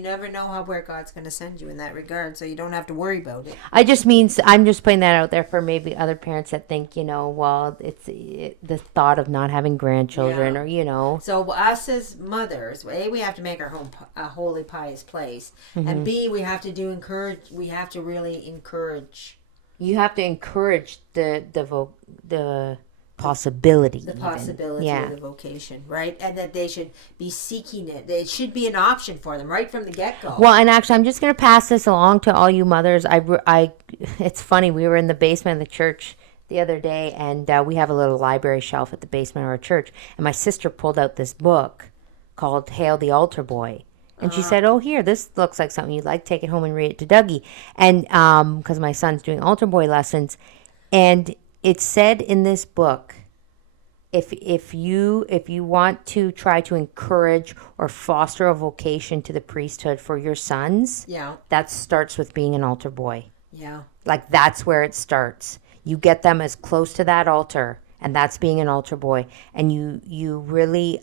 never know where God's going to send you in that regard, so you don't have to worry about it. I'm just putting that out there for maybe other parents that think, well, it's the thought of not having grandchildren, or, So us as mothers, A, we have to make our home a holy, pious place. Mm-hmm. And B, we have to really encourage. You have to encourage the possibility. The possibility of the vocation, right? And that they should be seeking it. It should be an option for them right from the get-go. Well, and actually, I'm just going to pass this along to all you mothers. It's funny, we were in the basement of the church the other day, and we have a little library shelf at the basement of our church, and my sister pulled out this book called Hail the Altar Boy. And she said, oh, here, this looks like something you'd like. Take it home and read it to Dougie. And because my son's doing altar boy lessons. And it said in this book, if you want to try to encourage or foster a vocation to the priesthood for your sons, that starts with being an altar boy. Yeah. Like that's where it starts. You get them as close to that altar, and that's being an altar boy. And you really,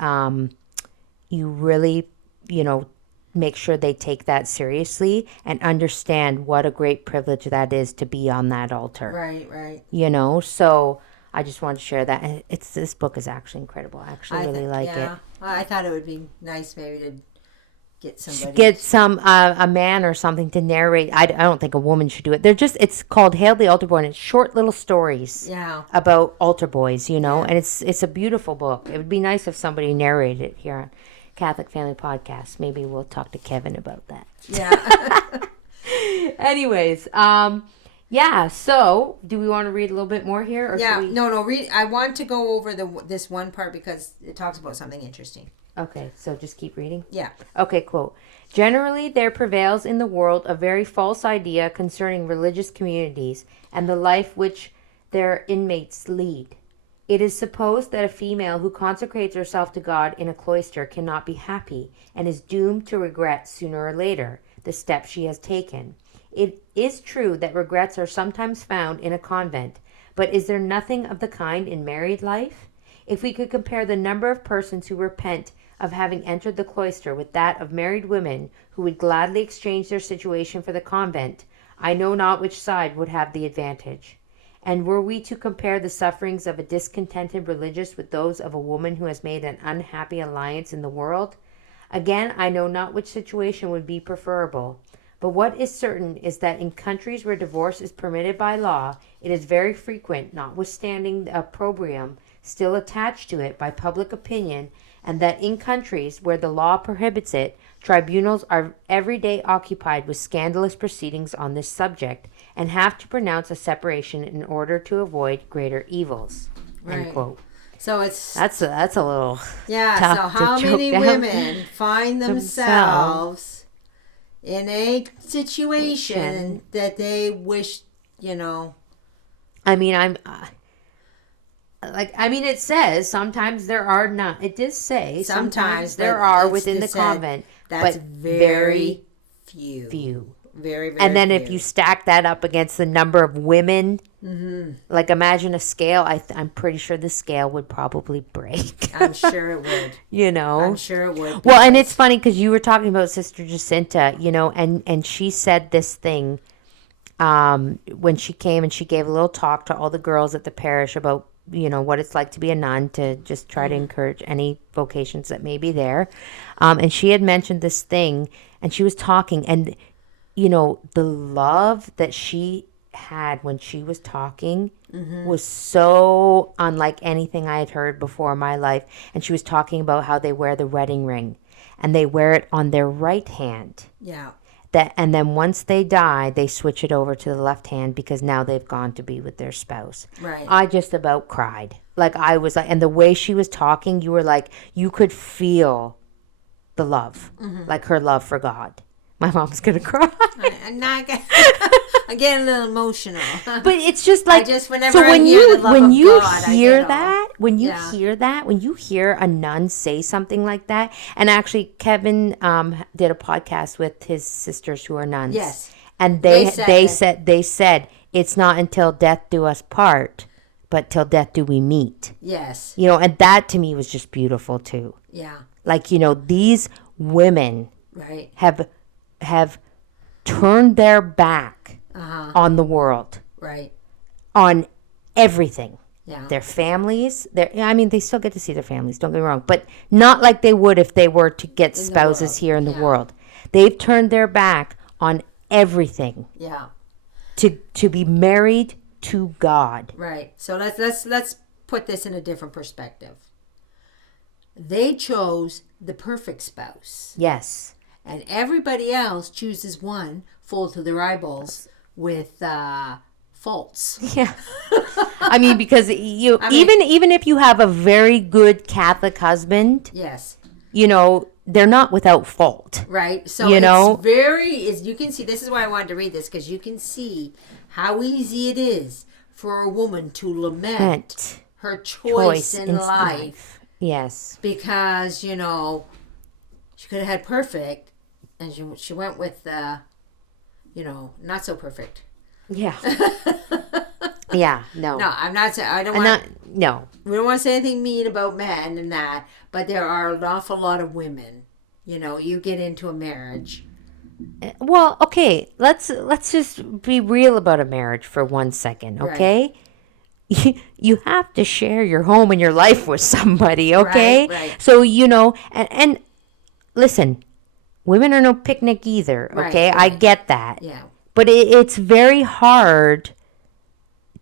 make sure they take that seriously and understand what a great privilege that is to be on that altar. Right. So I just wanted to share that. And this book is actually incredible. I actually really like it. I thought it would be nice maybe to get somebody. Get a man or something to narrate. I don't think a woman should do it. It's called Hail the Altar Boy, and it's short little stories about altar boys, and it's a beautiful book. It would be nice if somebody narrated it here on Catholic Family Podcast. Maybe we'll talk to Kevin about that. Yeah. Anyways, so do we want to read a little bit more here? Or read. I want to go over this one part because it talks about something interesting. Okay, so just keep reading? Yeah. Okay, quote. Generally, there prevails in the world a very false idea concerning religious communities and the life which their inmates lead. It is supposed that a female who consecrates herself to God in a cloister cannot be happy and is doomed to regret sooner or later the step she has taken. It is true that regrets are sometimes found in a convent, but is there nothing of the kind in married life? If we could compare the number of persons who repent of having entered the cloister with that of married women who would gladly exchange their situation for the convent, I know not which side would have the advantage. And were we to compare the sufferings of a discontented religious with those of a woman who has made an unhappy alliance in the world, again, I know not which situation would be preferable. But what is certain is that in countries where divorce is permitted by law, it is very frequent, notwithstanding the opprobrium still attached to it by public opinion, and that in countries where the law prohibits it, tribunals are every day occupied with scandalous proceedings on this subject, and have to pronounce a separation in order to avoid greater evils. End quote. So it's that's a little tough. So how many women find themselves in a situation that they wish, I mean, it says sometimes there are not. It does say sometimes there are within the convent, but very few. Very, very and then few. If you stack that up against the number of women Like, imagine a scale. I'm pretty sure the scale would probably break. I'm sure it would. You know? I'm sure it would. Well, and it's funny because you were talking about Sister Jacinta, you know, and she said this thing when she came and she gave a little talk to all the girls at the parish about, you know, what it's like to be a nun, to just try to encourage any vocations that may be there. And she had mentioned this thing, and she was talking, and, you know, the love that she had when she was talking was so unlike anything I had heard before in my life. And she was talking about how they wear the wedding ring, and they wear it on their right hand. Yeah. And then once they die, they switch it over to the left hand because now they've gone to be with their spouse. Right. I just about cried. Like, I was like, and the way she was talking, you were like, you could feel the love, like her love for God. My mom's gonna cry. I'm getting a little emotional. But it's just like, when you hear a nun say something like that, and actually Kevin did a podcast with his sisters who are nuns. Yes. And they said it's not until death do us part, but till death do we meet. Yes. You know, and that to me was just beautiful too. Yeah. Like, you know, these women right. have turned their back on the world. Right. On everything. Yeah. Their families. They still get to see their families, don't get me wrong. But not like they would if they were to get spouses here in the world. They've turned their back on everything. Yeah. To be married to God. Right. So let's put this in a different perspective. They chose the perfect spouse. Yes. And everybody else chooses one full to their eyeballs with faults. Yeah. I mean, because even if you have a very good Catholic husband, yes, you know, they're not without fault. Right. So you you can see, this is why I wanted to read this, because you can see how easy it is for a woman to lament her choice in life. Yes. Because, you know, she could have had perfect, and she went with, you know, not so perfect. Yeah. Yeah, no. No, I'm not saying, no. We don't want to say anything mean about men and that, but there are an awful lot of women, you know, you get into a marriage. Well, okay, let's just be real about a marriage for 1 second, okay? Right. You have to share your home and your life with somebody, okay? Right. So, you know, and listen, women are no picnic either, okay? Right. I get that. Yeah. But it's very hard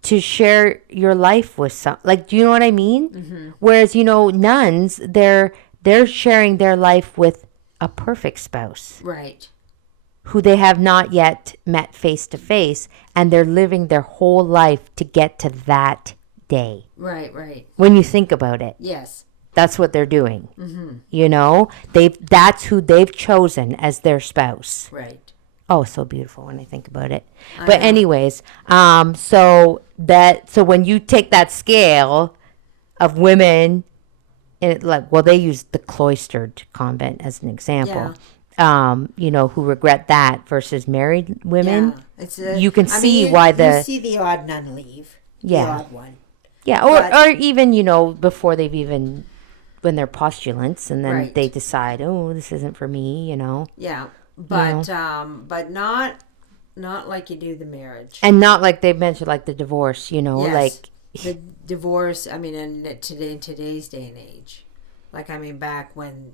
to share your life with do you know what I mean? Mm-hmm. Whereas, you know, nuns, they're sharing their life with a perfect spouse. Right. Who they have not yet met face to face, and they're living their whole life to get to that day. Right. When you think about it. Yes. That's what they're doing. Mm-hmm. You know, that's who they've chosen as their spouse. Right. Oh, so beautiful when I think about it. But anyways, so when you take that scale of women, they use the cloistered convent as an example. Yeah. You know, who regret that versus married women. Yeah. You can see why you see the odd nun leave. Yeah. The odd one. Yeah, or even, you know, before they've even, when they're postulants, and then they decide, oh, this isn't for me, you know. Yeah. But not like you do the marriage, and not like they mentioned, like the divorce. You know, like the divorce. I mean, in today's day and age, back when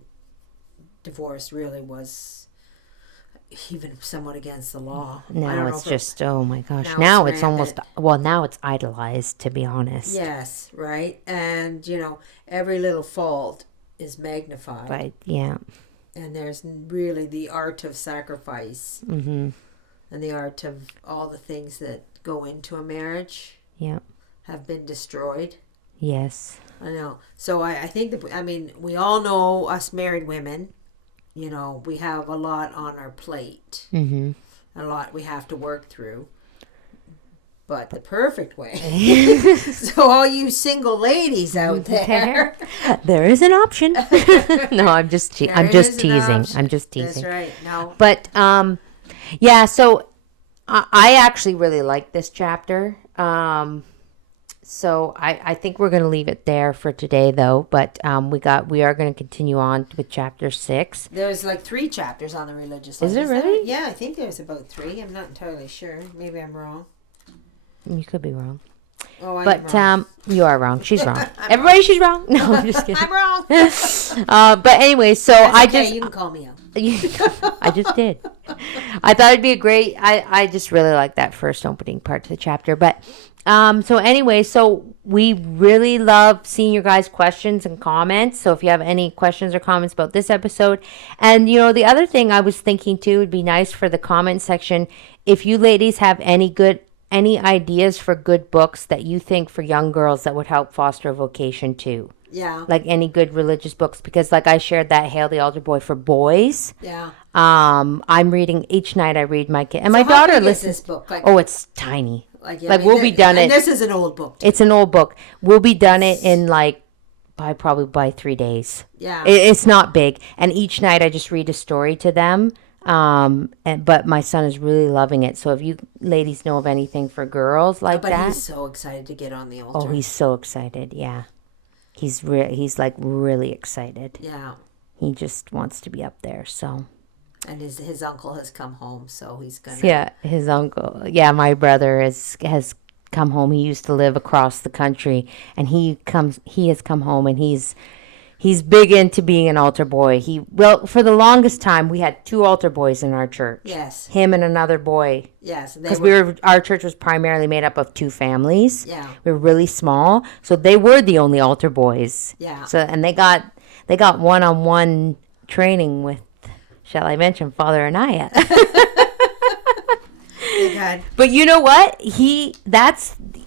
divorce really was even somewhat against the law. Now it's just oh my gosh. Now it's almost now it's idolized, to be honest. Yes, right, and you know every little fault is magnified. Right. Yeah. And there's really the art of sacrifice, and the art of all the things that go into a marriage. Yeah, have been destroyed. Yes, I know. So I think we all know, us married women. You know, we have a lot on our plate, a lot we have to work through. But the perfect way. So all you single ladies out there, there is an option. No, I'm just teasing. I'm just teasing. That's right. No. But yeah, so I actually really like this chapter. So I think we're going to leave it there for today, though. But we are going to continue on with chapter 6. There's like 3 chapters on the religious life. Is it really? Yeah, I think there's about 3. I'm not entirely sure. Maybe I'm wrong. You could be wrong. Oh, I'm wrong. You are wrong. She's wrong. Everybody, she's wrong. No, I'm just kidding. I'm wrong. But anyway, so you can call me out. I just did. I thought it'd be a great. I just really like that first opening part to the chapter. But so anyway, so we really love seeing your guys' questions and comments. So if you have any questions or comments about this episode, and the other thing I was thinking too, would be nice for the comment section if you ladies have any ideas for good books that you think for young girls that would help foster a vocation too. Yeah. Like any good religious books, because like I shared that Hail the Altar Boy for boys. Yeah. I'm reading each night. I read my kid, and my daughter listens. This book? It's tiny. We'll be done it. This is an old book. It's an old book. We'll be done it in probably by 3 days. Yeah. It's not big, and each night I just read a story to them. But my son is really loving it. So if you ladies know of anything for girls that. But he's so excited to get on the altar. Oh, he's so excited. Yeah. He's really excited. Yeah. He just wants to be up there, so. And his uncle has come home, so he's going to. Yeah, his uncle. Yeah, my brother has come home. He used to live across the country, and he has come home, and he's big into being an altar boy. For the longest time, we had 2 altar boys in our church. Yes. Him and another boy. Yes. Because our church was primarily made up of 2 families. Yeah. We were really small, so they were the only altar boys. Yeah. So and they got one-on-one training with, shall I mention, Father Anaya. But you know what?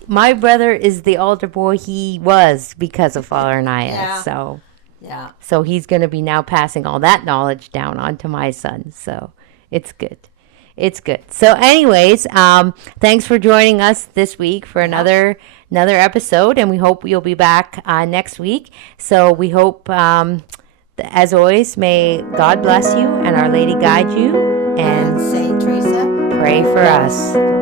My brother is the altar boy he was because of Father Anaya. Yeah. So. Yeah. So he's going to be now passing all that knowledge down onto my son. So it's good. It's good. So anyways, thanks for joining us this week for another episode. And we hope you'll be back next week. So we hope, as always, may God bless you and Our Lady guide you. And Saint Teresa, pray for us.